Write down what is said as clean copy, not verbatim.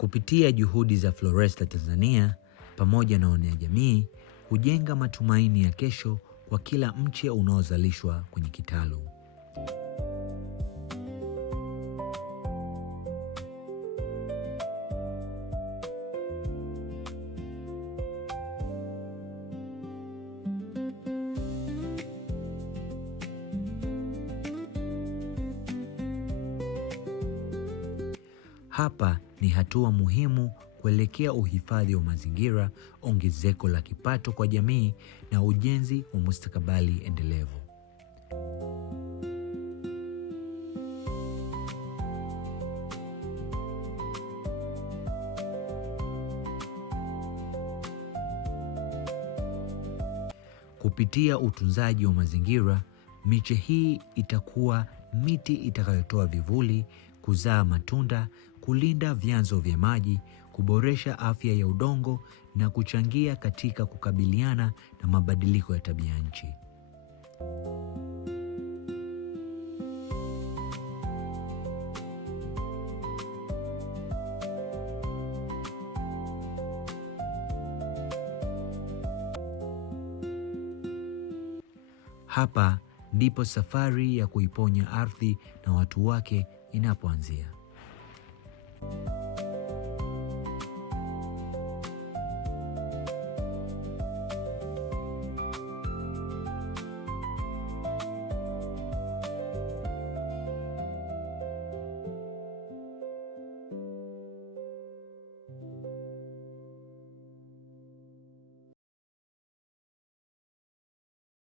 Kupitia juhudi za Floresta Tanzania pamoja na wanajamii hujenga matumaini ya kesho kwa kila mche unaozalishwa kwenye kitalu. Hapa ni hatua muhimu kuelekea uhifadhi wa mazingira, ongezeko la kipato kwa jamii na ujenzi wa mustakabali endelevu. Kupitia utunzaji wa mazingira, miche hii itakuwa miti itakayotoa vivuli, kuzaa matunda, kulinda vyanzo vya maji, kuboresha afya ya udongo na kuchangia katika kukabiliana na mabadiliko ya tabia nchi. Hapa ndipo safari ya kuiponya ardhi na watu wake inapoanzia.